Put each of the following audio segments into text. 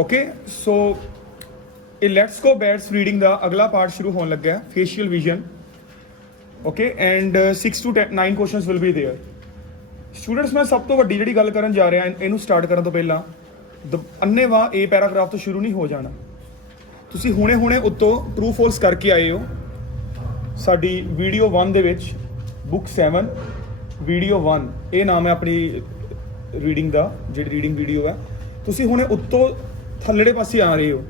Okay so ਇਹ let's go bats reading ਦਾ ਅਗਲਾ ਪਾਰਟ ਸ਼ੁਰੂ ਹੋਣ ਲੱਗਾ ਹੈ facial vision okay and 6 to 9 questions will be there students ਮੈਂ ਸਭ ਤੋਂ ਵੱਡੀ ਜਿਹੜੀ ਗੱਲ ਕਰਨ ਜਾ ਰਿਹਾ ਇਹਨੂੰ ਸਟਾਰਟ ਕਰਨ ਤੋਂ ਪਹਿਲਾਂ ਅੰਨੇਵਾਹ ਇਹ ਪੈਰਾਗ੍ਰਾਫ ਤੋਂ ਸ਼ੁਰੂ ਨਹੀਂ ਹੋ ਜਾਣਾ ਤੁਸੀਂ ਹੁਣੇ ਉੱਤੋਂ ਟਰੂ ਫਾਲਸ ਕਰਕੇ ਆਏ ਹੋ ਸਾਡੀ ਵੀਡੀਓ 1 ਦੇ ਵਿੱਚ ਬੁੱਕ 7 ਵੀਡੀਓ 1 ਇਹ ਨਾਮ ਹੈ ਆਪਣੀ ਰੀਡਿੰਗ ਦਾ ਜਿਹੜੀ ਰੀਡਿੰਗ ਵੀਡੀਓ ਹੈ ਤੁਸੀਂ ਹੁਣੇ ਉੱਤੋਂ ਥੱਲੜੇ ਪਾਸੇ ਆ ਰਹੇ ਹੋ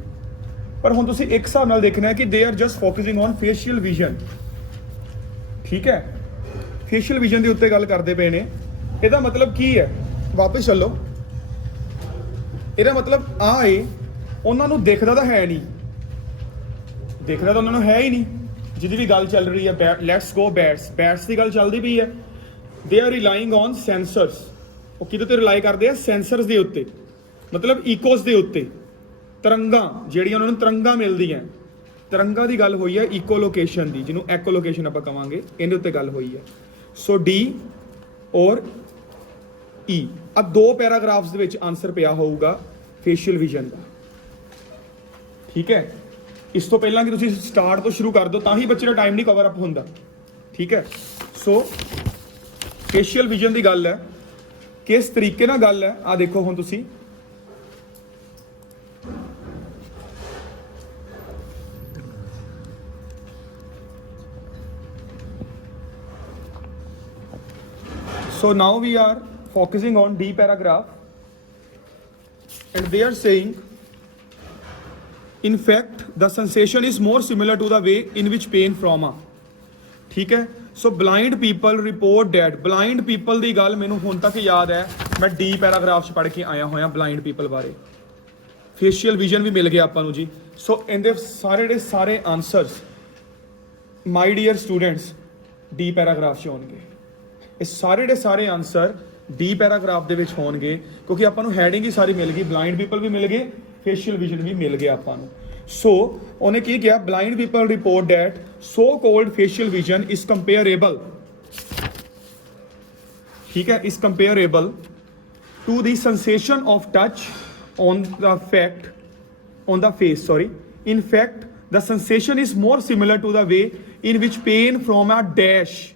ਪਰ ਹੁਣ ਤੁਸੀਂ ਇੱਕ ਹਿਸਾਬ ਨਾਲ ਦੇਖਣਾ ਹੈ ਕਿ they are just focusing on facial vision ਠੀਕ ਹੈ ਫੇਸ਼ੀਅਲ ਵਿਜ਼ਨ ਦੇ ਉੱਤੇ ਗੱਲ ਕਰਦੇ ਪਏ ਨੇ ਇਹਦਾ ਮਤਲਬ ਕੀ ਹੈ ਵਾਪਸ ਚੱਲੋ ਇਹਦਾ ਮਤਲਬ ਆ ਏ ਉਹਨਾਂ ਨੂੰ ਦਿਖਦਾ ਤਾਂ ਹੈ ਨਹੀਂ ਦਿਖਦਾ ਤਾਂ ਉਹਨਾਂ ਨੂੰ ਹੈ ਹੀ ਨਹੀਂ ਜਿਹਦੀ ਵੀ ਗੱਲ ਚੱਲ ਰਹੀ ਹੈ ਲੈਟਸ ਗੋ ਬੈਟਸ ਦੀ ਗੱਲ ਚੱਲਦੀ ਪਈ ਹੈ ਦੇ ਆਰ ਰਿਲਾਈਂਗ ਔਨ ਸੈਂਸਰਸ ਉਹ ਕਿਹਦੇ ਤੇ ਰਿਲਾਈ ਕਰਦੇ ਆ ਸੈਂਸਰਸ ਦੇ ਉੱਤੇ ਮਤਲਬ ਇਕੋਸ ਦੇ ਉੱਤੇ ਤਰੰਗਾਂ ਜਿਹੜੀਆਂ ਉਹਨਾਂ ਨੂੰ ਤਰੰਗਾਂ ਮਿਲਦੀਆਂ ਤਰੰਗਾਂ ਦੀ ਗੱਲ ਹੋਈ ਹੈ ਇਕੋ ਲੋਕੇਸ਼ਨ ਦੀ ਜਿਹਨੂੰ ਐਕੋ ਲੋਕੇਸ਼ਨ ਆਪਾਂ ਕਵਾਂਗੇ ਇਹਦੇ ਉੱਤੇ ਗੱਲ ਹੋਈ ਹੈ ਸੋ ਡੀ ਔਰ ਈ ਆ ਦੋ ਪੈਰਾਗ੍ਰਾਫਸ ਦੇ ਵਿੱਚ ਆਨਸਰ ਪਿਆ ਹੋਊਗਾ ਫੇਸ਼ੀਅਲ ਵਿਜ਼ਨ ਦਾ ਠੀਕ ਹੈ ਇਸ ਤੋਂ ਪਹਿਲਾਂ ਕਿ ਤੁਸੀਂ ਸਟਾਰਟ ਤੋਂ ਸ਼ੁਰੂ ਕਰ ਦਿਓ ਤਾਂ ਹੀ ਬੱਚੇ ਦਾ ਟਾਈਮ ਨਹੀਂ ਕਵਰ ਅਪ ਹੁੰਦਾ ਠੀਕ ਹੈ ਸੋ ਫੇਸ਼ੀਅਲ ਵਿਜ਼ਨ ਦੀ ਗੱਲ ਹੈ ਕਿਸ ਤਰੀਕੇ ਨਾਲ ਗੱਲ ਹੈ ਆ ਦੇਖੋ ਹੁਣ ਤੁਸੀਂ So now we are focusing on D paragraph and they are saying in fact the sensation is more similar to the way in which pain trauma ठीक है so blind people report that blind people ਦੀ ਗੱਲ ਮੈਨੂੰ ਹੁਣ ਤੱਕ ਯਾਦ ਹੈ ਮੈਂ D paragraph ਚ ਪੜ੍ਹ ਕੇ ਆਇਆ ਹੋਇਆ blind people ਬਾਰੇ facial vision ਵੀ ਮਿਲ ਗਿਆ ਆਪਾਂ ਨੂੰ ਜੀ so ਇਹਦੇ ਸਾਰੇ ਦੇ ਸਾਰੇ answers my dear students D paragraph ਚ ਹੋਣਗੇ ਇਹ ਸਾਰੇ ਦੇ ਸਾਰੇ ਆਨਸਰ ਡੀ ਪੈਰਾਗ੍ਰਾਫ ਦੇ ਵਿੱਚ ਹੋਣਗੇ ਕਿਉਂਕਿ ਆਪਾਂ ਨੂੰ ਹੈਡਿੰਗ ਹੀ ਸਾਰੀ ਮਿਲ ਗਈ ਬਲਾਈਂਡ ਪੀਪਲ ਵੀ ਮਿਲ ਗਏ ਫੇਸ਼ੀਅਲ ਵਿਜ਼ਨ ਵੀ ਮਿਲ ਗਿਆ ਆਪਾਂ ਨੂੰ ਸੋ ਉਹਨੇ ਕੀ ਕਿਹਾ blind people report that so called facial vision is comparable ਠੀਕ ਹੈ is comparable to the sensation of touch on the fact on the face sorry in fact the sensation is more similar to the way in which pain from a dash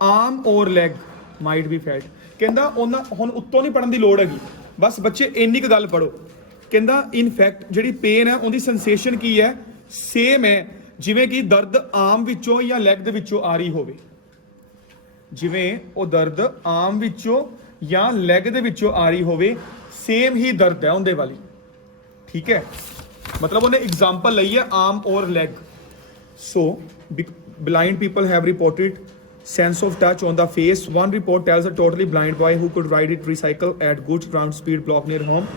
arm or leg might be felt ਕਹਿੰਦਾ ਉਹਨਾਂ ਹੁਣ ਉੱਤੋਂ ਨਹੀਂ ਪੜਨ ਦੀ ਲੋੜ ਹੈਗੀ ਬਸ ਬੱਚੇ ਇੰਨੀ ਕੁ ਗੱਲ ਪੜੋ ਕਹਿੰਦਾ ਇਨ ਫੈਕਟ ਜਿਹੜੀ ਪੇਨ ਹੈ ਉਹਦੀ ਸੈਂਸੇਸ਼ਨ ਕੀ ਹੈ ਸੇਮ ਹੈ ਜਿਵੇਂ ਕਿ ਦਰਦ ਆਰਮ ਵਿੱਚੋਂ ਜਾਂ ਲੈਗ ਦੇ ਵਿੱਚੋਂ ਆ ਰਹੀ ਹੋਵੇ ਜਿਵੇਂ ਉਹ ਦਰਦ ਆਰਮ ਵਿੱਚੋਂ ਜਾਂ ਲੈਗ ਦੇ ਵਿੱਚੋਂ ਆ ਰਹੀ ਹੋਵੇ ਸੇਮ ਹੀ ਦਰਦ ਹੈ ਉਹਦੇ ਵਾਲੀ ਠੀਕ ਹੈ मतलब उन्हें एग्जाम्पल ली है आर्म और leg so blind people have reported sense of touch on the face one report tells a totally blind boy who could ride it tricycle at good ground speed block near home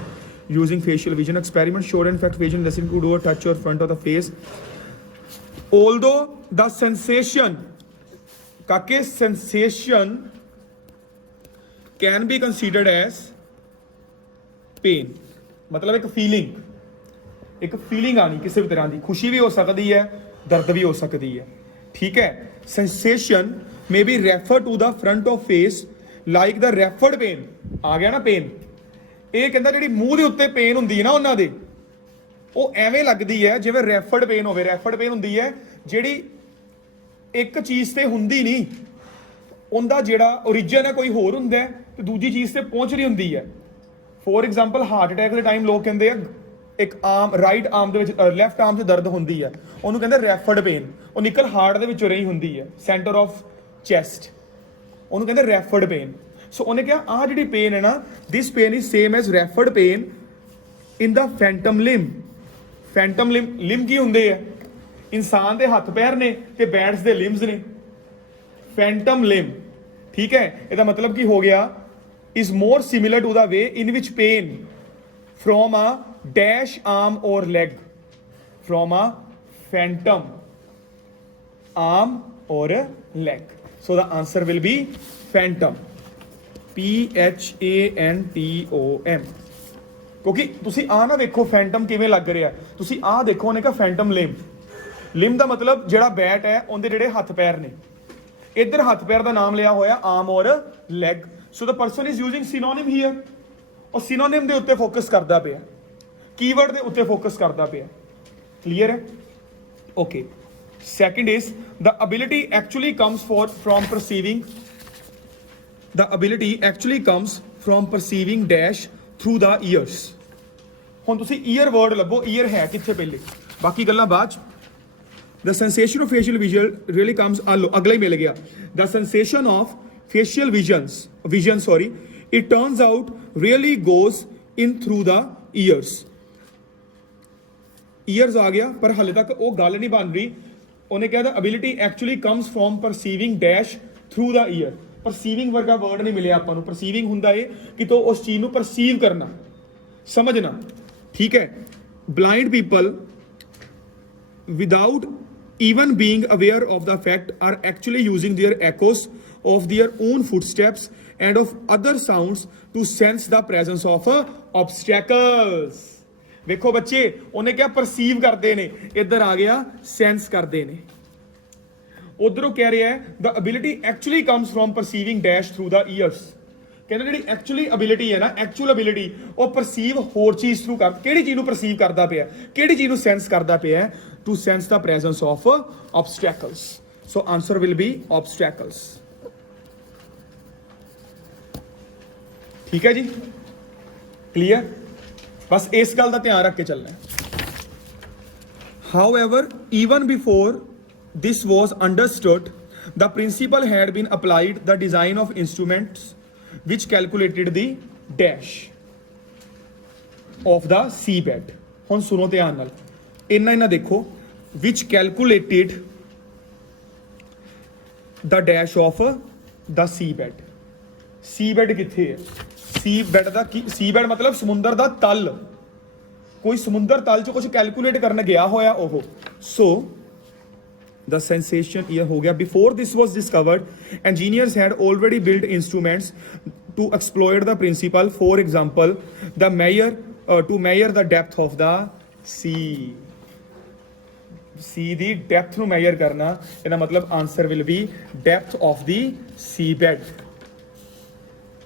using facial vision experiment showed in fact vision listening to do a touch or front of the face although the sensation kake sensation can be considered as pain मतलब एक feeling ਇੱਕ feeling ਆਣੀ ਕਿਸੇ ਵੀ ਤਰ੍ਹਾਂ ਦੀ ਖੁਸ਼ੀ ਵੀ ਹੋ ਸਕਦੀ ਹੈ ਦਰਦ ਵੀ ਹੋ ਸਕਦੀ ਹੈ ਠੀਕ ਹੈ sensation may be refer to the front of face like the referred pain ਆ ਗਿਆ ਨਾ ਪੇਨ ਇਹ ਕਹਿੰਦਾ ਜਿਹੜੀ ਮੂੰਹ ਦੇ ਉੱਤੇ ਪੇਨ ਹੁੰਦੀ ਹੈ ਨਾ ਉਹਨਾਂ ਦੇ ਉਹ ਐਵੇਂ ਲੱਗਦੀ ਹੈ ਜਿਵੇਂ ਰੈਫਰਡ ਪੇਨ ਹੋਵੇ ਰੈਫਰਡ ਪੇਨ ਹੁੰਦੀ ਹੈ ਜਿਹੜੀ ਇੱਕ ਚੀਜ਼ ਤੇ ਹੁੰਦੀ ਨਹੀਂ ਉਹਦਾ ਜਿਹੜਾ ਓਰੀਜਨ ਹੈ ਕੋਈ ਹੋਰ ਹੁੰਦਾ ਤੇ ਦੂਜੀ ਚੀਜ਼ ਤੇ ਪਹੁੰਚ ਰਹੀ ਹੁੰਦੀ ਹੈ ਫੋਰ ਐਗਜ਼ਾਮਪਲ ਹਾਰਟ ਅਟੈਕ ਦੇ ਟਾਈਮ ਲੋਕ ਕਹਿੰਦੇ ਆ ਇੱਕ ਆਰਮ ਰਾਈਟ ਆਰਮ ਦੇ ਵਿੱਚ ਲੈਫਟ ਆਰਮ 'ਚ ਦਰਦ ਹੁੰਦੀ ਹੈ ਉਹਨੂੰ ਕਹਿੰਦੇ ਰੈਫਰਡ ਪੇਨ ਉਹ ਨਿਕਲ ਹਾਰਟ ਦੇ ਵਿੱਚੋਂ ਰਹੀ ਹੁੰਦੀ ਹੈ ਸੈਂਟਰ ਆਫ ਚੈਸਟ ਉਹਨੂੰ ਕਹਿੰਦੇ ਰੈਫਰਡ ਪੇਨ ਸੋ ਉਹਨੇ ਕਿਹਾ ਆਹ ਜਿਹੜੀ ਪੇਨ ਹੈ ਨਾ this pain is same as referred pain in the phantom limb ਕੀ ਹੁੰਦੇ ਆ ਇਨਸਾਨ ਦੇ ਹੱਥ ਪੈਰ ਨੇ ਤੇ ਬੈਟਸ ਦੇ ਲਿੰਬਸ ਨੇ ਫੈਂਟਮ ਲਿੰਬ ਠੀਕ ਹੈ ਇਹਦਾ ਮਤਲਬ ਕੀ ਹੋ ਗਿਆ is more similar to the way in which pain from a dash arm or leg from a phantom arm or leg so the answer will be phantom PHANTOM ਕਿਉਂਕਿ ਤੁਸੀਂ ਆ ਨਾ ਵੇਖੋ ਫੈਂਟਮ ਕਿਵੇਂ ਲੱਗ ਰਿਹਾ ਤੁਸੀਂ ਆ ਦੇਖੋ ਉਹਨੇ ਕਿਹਾ ਫੈਂਟਮ ਲਿੰਬ ਦਾ ਮਤਲਬ ਜਿਹੜਾ ਬੈਟ ਹੈ ਉਹਦੇ ਜਿਹੜੇ ਹੱਥ ਪੈਰ ਨੇ ਇੱਧਰ ਹੱਥ ਪੈਰ ਦਾ ਨਾਮ ਲਿਆ ਹੋਇਆ ਆਰਮ ਔਰ leg so the person is using synonym here ਉਹ ਸਿਨੋਨਿਮ ਦੇ ਉੱਤੇ ਫੋਕਸ ਕਰਦਾ ਪਿਆ कीवर्ड ਦੇ ਉੱਤੇ ਫੋਕਸ ਕਰਦਾ ਪਿਆ ਕਲੀਅਰ ਹੈ okay second is the ability actually comes from perceiving the ability actually comes from perceiving dash through the ears ਹੁਣ ਤੁਸੀਂ ear word ਲੱਭੋ ear ਹੈ ਕਿੱਥੇ ਪਹਿਲੇ ਬਾਕੀ ਗੱਲਾਂ ਬਾਅਦ ਚ the sensation of facial visual really comes ਅਗਲਾ ਹੀ ਮਿਲ ਗਿਆ the sensation of facial vision it turns out really goes in through the ears ਆ ਗਿਆ ਪਰ ਹਾਲੇ ਤੱਕ ਉਹ ਗੱਲ ਨਹੀਂ ਬਣ ਰਹੀ ਉਹਨੇ ਕਿਹਾ the ability actually comes from perceiving dash through the ear perceiving ਵਰਗਾ ਵਰਡ ਨਹੀਂ ਮਿਲਿਆ ਆਪਾਂ ਨੂੰ ਪਰਸੀਵਿੰਗ ਹੁੰਦਾ ਏ ਕਿ ਤੋ ਉਸ ਚੀਜ਼ ਨੂੰ ਪਰਸੀਵ ਕਰਨਾ ਸਮਝਣਾ ਠੀਕ ਹੈ blind people without even being aware of the fact are actually using their echoes of their own footsteps and of other sounds to sense the presence of obstacles ਵੇਖੋ ਬੱਚੇ ਉਹਨੇ ਕਿਹਾ ਪਰਸੀਵ ਕਰਦੇ ਨੇ ਇੱਧਰ ਆ ਗਿਆ ਸੈਂਸ ਕਰਦੇ ਨੇ ਉਧਰੋਂ ਕਹਿ ਰਿਹਾ ਹੈ the ability actually comes from perceiving dash through the ears ਕਹਿੰਦਾ ਜਿਹੜੀ ਐਕਚੁਅਲੀ ਅਬਿਲਿਟੀ ਹੈ ਨਾ ਐਕਚੁਅਲ ਅਬਿਲਿਟੀ ਉਹ ਪਰਸੀਵ ਹੋਰ ਚੀਜ਼ ਥਰੂ ਕਰ ਕਿਹੜੀ ਚੀਜ਼ ਨੂੰ ਪਰਸੀਵ ਕਰਦਾ ਪਿਆ ਕਿਹੜੀ ਚੀਜ਼ ਨੂੰ ਸੈਂਸ ਕਰਦਾ ਪਿਆ to sense the presence of obstacles so answer will be obstacles ਠੀਕ ਹੈ ਜੀ ਕਲੀਅਰ बस इस गल का ध्यान रख के चलना however even before this was understood the principle had been applied the design of instruments which calculated the dash of the seabed ਹੁਣ ਸੁਣੋ ਧਿਆਨ ਨਾਲ ਇਹਨਾਂ ਦੇਖੋ which calculated the dash of the seabed ਕਿੱਥੇ ਹੈ ਸੀਬੈਡ ਦਾ ਸੀਬੈਡ ਮਤਲਬ ਸਮੁੰਦਰ ਦਾ ਤਲ ਕੋਈ ਸਮੁੰਦਰ ਤਲ ਚ ਕੁਝ ਕੈਲਕੂਲੇਟ ਕਰਨ ਗਿਆ ਹੋਇਆ ਉਹ ਸੋ the sensation ਇਹ ਹੋ ਗਿਆ before this was discovered engineers had already built instruments to exploit the principle for example the to measure the depth of the sea ਦੀ ਡੈਪਥ ਨੂੰ ਮੈਜ਼ਰ ਕਰਨਾ ਇਹਦਾ ਮਤਲਬ answer will be depth of the seabed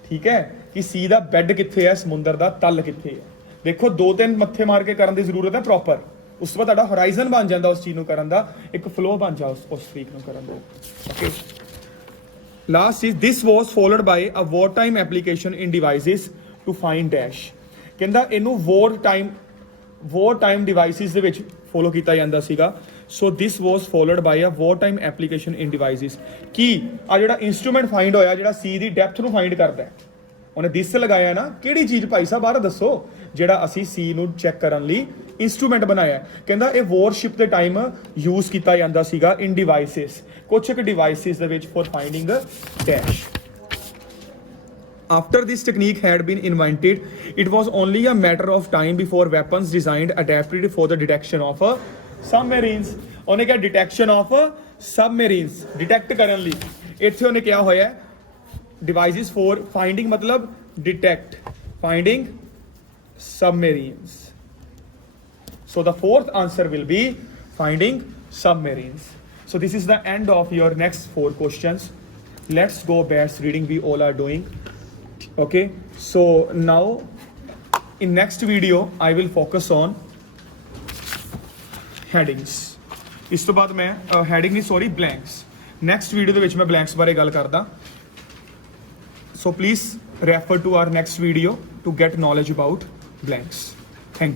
ਠੀਕ ਹੈ ਕਿ ਸੀ ਦਾ bed ਕਿੱਥੇ ਹੈ ਸਮੁੰਦਰ ਦਾ ਤਲ ਕਿੱਥੇ ਹੈ ਦੇਖੋ ਦੋ ਤਿੰਨ ਮੱਥੇ ਮਾਰ ਕੇ ਕਰਨ ਦੀ ਜ਼ਰੂਰਤ ਹੈ ਪ੍ਰੋਪਰ ਉਸ ਤੋਂ ਬਾਅਦ ਤੁਹਾਡਾ ਹੋਰਾਈਜ਼ਨ ਬਣ ਜਾਂਦਾ ਉਸ ਚੀਜ਼ ਨੂੰ ਕਰਨ ਦਾ ਇੱਕ ਫਲੋ ਬਣ ਜਾ ਉਸ ਤਰੀਕ ਨੂੰ ਕਰਨ ਦਾ okay last is this was followed by a war time application in devices to find dash ਕਹਿੰਦਾ ਇਹਨੂੰ ਵਾਰ ਟਾਈਮ ਡਿਵਾਈਸਿਸ ਦੇ ਵਿੱਚ ਫੋਲੋ ਕੀਤਾ ਜਾਂਦਾ ਸੀਗਾ ਸੋ ਦਿਸ was followed by a war time application in devices ਕੀ ਆ ਜਿਹੜਾ ਇੰਸਟਰੂਮੈਂਟ ਫਾਈਂਡ ਹੋਇਆ ਜਿਹੜਾ ਸੀ ਦੀ ਡੈਪਥ ਨੂੰ ਫਾਈਂਡ ਕਰਦਾ ਉਹਨੇ ਦਿਸ ਲਗਾਇਆ ਨਾ ਕਿਹੜੀ ਚੀਜ਼ ਭਾਈ ਸਾਹਿਬ ਬਾਹਰ ਦੱਸੋ ਜਿਹੜਾ ਅਸੀਂ ਸੀ ਨੂੰ ਚੈੱਕ ਕਰਨ ਲਈ ਇੰਸਟਰੂਮੈਂਟ ਬਣਾਇਆ ਕਹਿੰਦਾ ਇਹ ਵਾਰਸ਼ਿਪ ਦੇ ਟਾਈਮ ਯੂਜ਼ ਕੀਤਾ ਜਾਂਦਾ ਸੀਗਾ ਇਨ ਡਿਵਾਈਸਿਸ ਕੁਝ ਇੱਕ ਡਿਵਾਈਸਿਸ ਦੇ ਵਿੱਚ for finding dash After this technique had been invented, it was only a matter of time before weapons designed adapted for the detection of submarines. ਉਹਨੇ ਕਿਹਾ detection of submarines detect ਕਰਨ ਲਈ ਇੱਥੇ ਉਹਨੇ ਕਿਹਾ ਹੋਇਆ devices for finding मतलब detect finding submarines. So the fourth answer will be finding submarines. So this is the end of your next 4 questions. Let's go best reading we all are doing. Okay, so now in next video I will focus on headings. ਇਸ ਤੋਂ ਬਾਅਦ ਮੈਂ heading ਨਹੀਂ sorry blanks next video ਦੇ ਵਿੱਚ ਮੈਂ blanks ਬਾਰੇ ਗੱਲ ਕਰਦਾ so please refer to our next video to get knowledge about blanks.